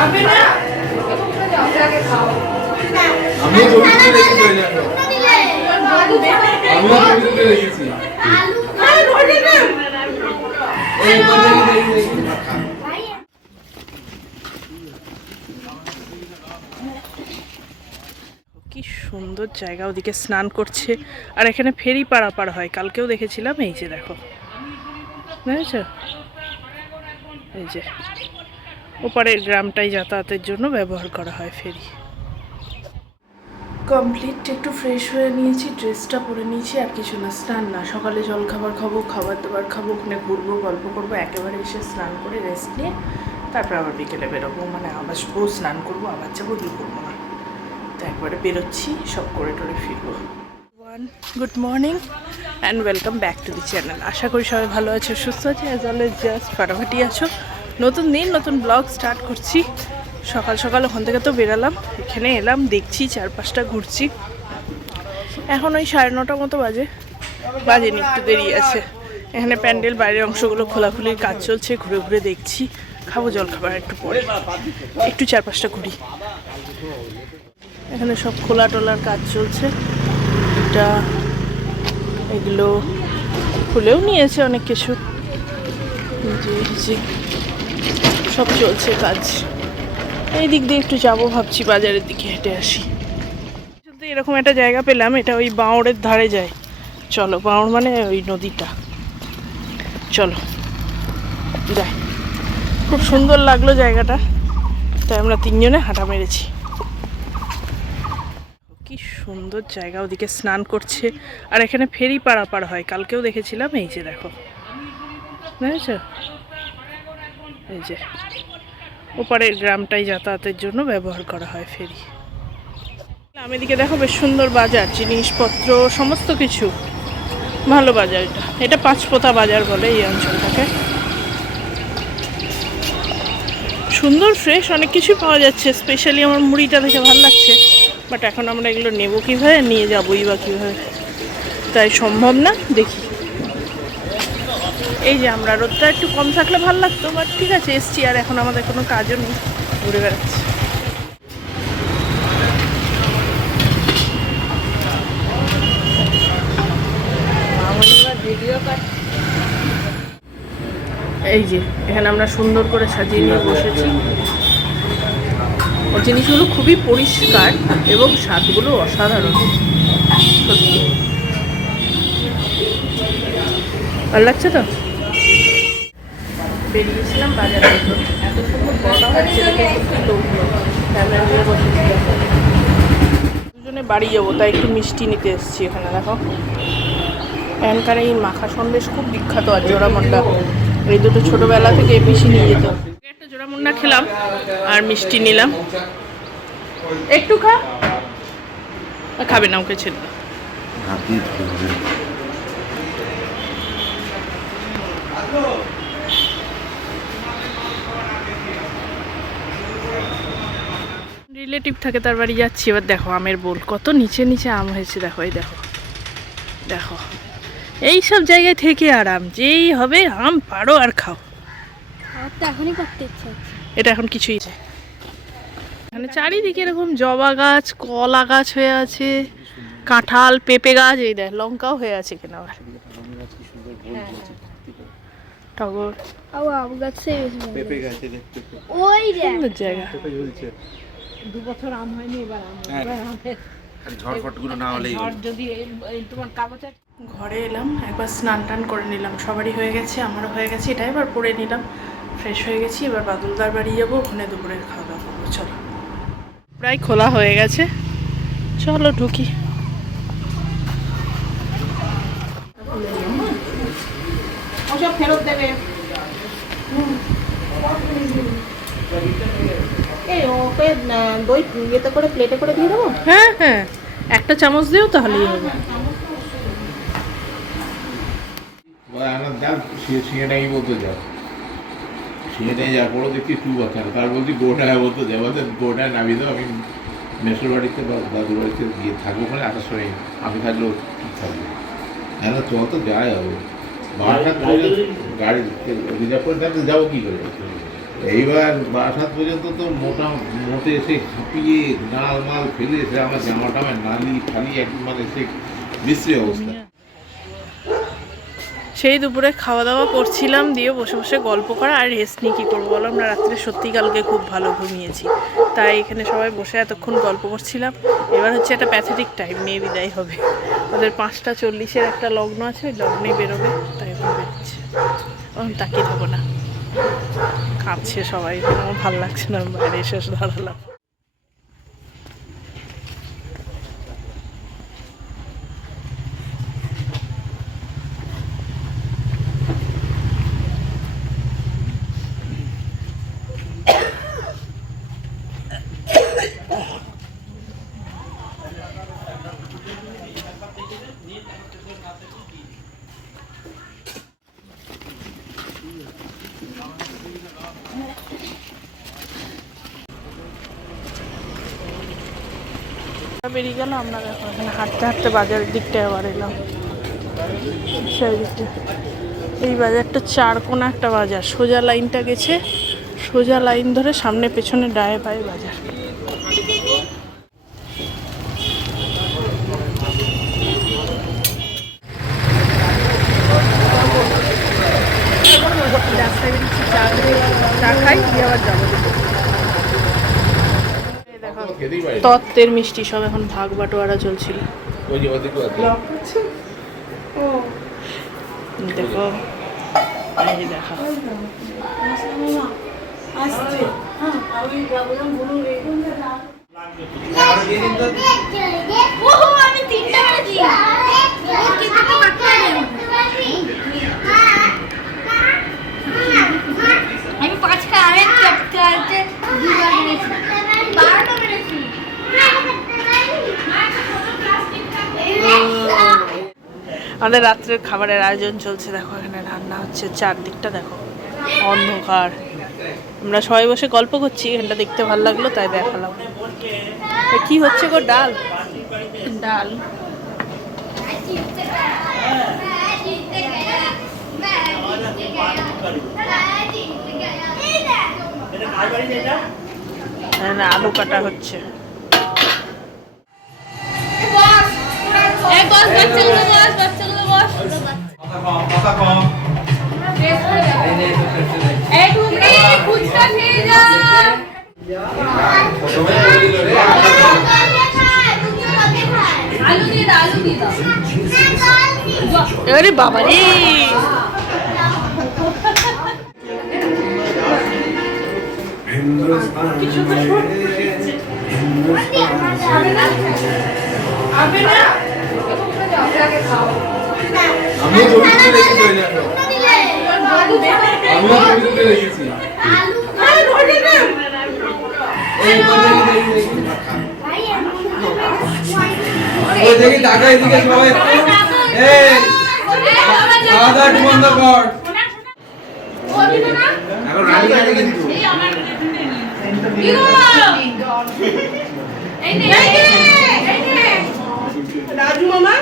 আমি ছবি তুলে রেখেছি ওই দেখো। আমিও ছবি তুলে রেখেছি। এই দেখি দেখি দেখি। কি সুন্দর জায়গা, ওদিকে স্নান করছে আর এখানে ফেরি পারাপার হয়, কালকেও দেখেছিলাম। এই যে দেখো, বুঝেছ, এই যে ওপারের গ্রামটাই যাতায়াতের জন্য ব্যবহার করা হয় ফেরি। কমপ্লিট, একটু ফ্রেশ হয়ে নিয়েছি, ড্রেসটা পরে নিয়েছি, আর কিছু না, স্নান না, সকালে জল খাবার খাবো, খাবার দাবার খাবো, ওখানে ঘুরবো, গল্প করবো, একেবারে এসে স্নান করে রেস্ট নিয়ে তারপর আবার বিকেলে বেরোবো, মানে আবার স্নান করবো, আবার যাবো, কি করবো না, তো একবারে বেরোচ্ছি, সব করে টরে ফিরবো। Good morning and welcome back to the channel. আশা করি সবাই ভালো আছো, সুস্থ আছে, অ্যাজ অলওয়েজ জাস্ট ফাটাফাটি আছো। নতুন দিন, নতুন ব্লগ স্টার্ট করছি। সকাল সকাল ওখান থেকে তো বেরালাম, এখানে এলাম, দেখছি চারপাশটা ঘুরছি। এখন ওই 9:30 মতো বাজেনি, একটু দেরি আছে। এখানে প্যান্ডেল বাইরের অংশগুলো খোলাখুলির কাজ চলছে, ঘুরে ঘুরে দেখছি, খাবো জল খাবার একটু পরে, একটু চারপাশটা ঘুরি। এখানে সব খোলা টোলার কাজ চলছে, এটা এগুলো খুলেও নিয়েছে অনেক কিছু, সব চলছে কাজ। এই দিক দিয়ে একটু যাবো ভাবছি, বাজারের দিকে হেঁটে আসি। এরকম একটা জায়গা পেলাম, এটা ওই বাঁওড়ের ধারে যায়। চলো, বাঁওড় মানে ওই নদীটা, চলো যাই। খুব সুন্দর লাগলো জায়গাটা, তাই আমরা তিনজনে হাঁটা মেরেছি। কি সুন্দর জায়গা, ওদিকে স্নান করছে আর এখানে ফেরি পারাপার হয়, কালকেও দেখেছিলাম। এই যে দেখো, বুঝেছ, এই যে ওপারের গ্রামটাই যাতায়াতের জন্য ব্যবহার করা হয় ফেরি। আমি এদিকে দেখো, বেশ সুন্দর বাজার, জিনিসপত্র সমস্ত কিছু ভালো বাজার। এটা পাঁচপোতা বাজার বলে এই অঞ্চলটাকে। সুন্দর ফ্রেশ অনেক কিছু পাওয়া যাচ্ছে, স্পেশালি আমার মুড়িটা দেখে ভালো লাগছে। বাট এখন আমরা এগুলো নেবো কীভাবে, নিয়ে যাবোই বা কীভাবে, তাই সম্ভব না। দেখি, এই যে আমরা, রোদটা একটু কম থাকলে ভালো লাগতো, বাট ঠিক আছে, এসছি, আর এখন আমাদের কোনো কাজও নেই, ঘুরে বেড়াচ্ছি। এই যে এখানে আমরা সুন্দর করে সাজিয়ে নিয়ে বসেছি, ও জিনিসগুলো খুবই পরিষ্কার এবং স্বাদগুলো অসাধারণ, সত্যি ভালো লাগছে। তো বেরিয়েছিলাম বাজারে, এত সুন্দর বলা হচ্ছে, সত্যি লোক ক্যামেরা নিয়ে বসেছি। দুজনে বাড়ি যাবো, তাই একটু মিষ্টি নিতে এসেছি। এখানে দেখো, এখানকার এই মাখা সন্দেশ খুব বিখ্যাত, আর জোড়ামন্ডা, এই দুটো ছোটোবেলা থেকে পিসি নিয়ে যেত। একটা জোড়ামন্ডা খেলাম আর মিষ্টি নিলাম। একটু খাবে না, ওকে ছেড়ে দাও। রিলেটিভ থাকে, তার বাড়ি যাচ্ছি। এবার দেখো, আমের বোল কত নিচে নিচে আম হয়েছে, দেখো, এই দেখো দেখো, এই সব জায়গায় থেকে আরাম, যেই হবে আম পাড়ো আর খাও। এখনই করতে ইচ্ছে, এটা এখন কিছুই, এখানে চারিদিকে এরকম জবা গাছ, কলা গাছ হয়ে আছে, কাঁঠাল, পেঁপে গাছ, এই দেখ লঙ্কাও হয়ে আছে এখানে আবার, টগর, আম গাছে ওই সুন্দর জায়গা। 2 বছর আম হয়নি, এবার ঝড়ফটগুলো না হলেই যদি তোমার কাগজ। ঘরে এলাম, একবার স্নান টান করে নিলাম, সবারই হয়ে গেছে, আমারও হয়ে গেছে, এটা এবার পরে নিলাম, ফ্রেশ হয়ে গেছি। এবার বাদলদার বাড়ি যাবো, ওখানে দুপুরের খাওয়া দাওয়া করবো। চলো, প্রায় খোলা হয়ে গেছে, চলো ঢুকি। ওসব ফেরত দেবে। এই ওকে দই ইয়েতে করে প্লেটে করে দিয়ে দেবো। হ্যাঁ হ্যাঁ, একটা চামচ দিও তাহলেই হবে। সিনেটাই বলতে যাও, সিনেটাই যাওয়ার পরও দেখছি 2 বছর, তার বলছি গোটা বলতে যাবো, গোটা নামিয়ে দাও, আমি মেসোর বাড়িতে বা দাদুর বাড়িতে গিয়ে থাকবো, ওখানে আসার সময় আমি থাকলেও ঠিক থাকবে। হ্যাঁ না, চল তো যাই হবে, গাড়ি রিজার্ভ করে থাকতে যাবো কী করে। এইবার বারাসাত পর্যন্ত তো মোটে এসে হাঁপিয়ে নাল মাল ফেলে এসে আমার জামাটা আমার নালি ফালি একদম মানে সে বিশ্রী অবস্থা। সেই দুপুরে খাওয়া দাওয়া করছিলাম, দিয়ে বসে বসে গল্প করা আর রেস্ট নিয়ে কী করবো বলো। আমরা রাত্রে সত্যি কালকে খুব ভালো ঘুমিয়েছি, তাই এখানে সবাই বসে এতক্ষণ গল্প করছিলাম। এবার হচ্ছে একটা প্যাথেটিক টাইম, মেয়ে বিদায় হবে। ওদের 5:40 একটা লগ্ন আছে, ওই লগ্নেই বেরোবে, তাই এখন বেরোচ্ছে। এখন তাকিয়ে থাকবো না, কাঁদছে সবাই, আমার ভালো লাগছে না, আমি বাইরে এসে দাঁড়ালাম। বেরিয়ে গেল, আমরা দেখো এখানে হাঁটতে হাঁটতে বাজারের দিকটায় আবার এলাম। সেই দিকটা এই বাজারটা চারকোনা একটা বাজার, সোজা লাইনটা গেছে, সোজা লাইন ধরে সামনে পেছনে ডায়ে পায়ে বাজার। রাস্তায় বেরিয়েছি, চা খাই, দিয়ে আবার যাবো। তত্ত্বের মিষ্টি সব এখন ভাগ বাটোয়ারা চলছিল। দেখো এই দেখো আমি 5টা আরেক চারটে দুবার মেরেছি 12টা মেরেছি। আমাদের রাত্রের খাবারের আয়োজন চলছে, দেখো এখানে রান্না হচ্ছে, চারদিকটা দেখো অন্ধকার। আমরা সবাই বসে গল্প করছি, এখানটা দেখতে ভালো লাগলো তাই দেখালাম। কি হচ্ছে গো? ডাল ডাল না, আলু কাটা হচ্ছে। আরে বাবা রে, রাজু মামা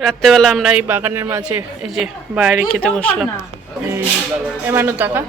রাত্রেবেলা আমরা এই বাগানের মাঝে এই যে বাইরে খেতে বসলাম। এই এমানো টাকা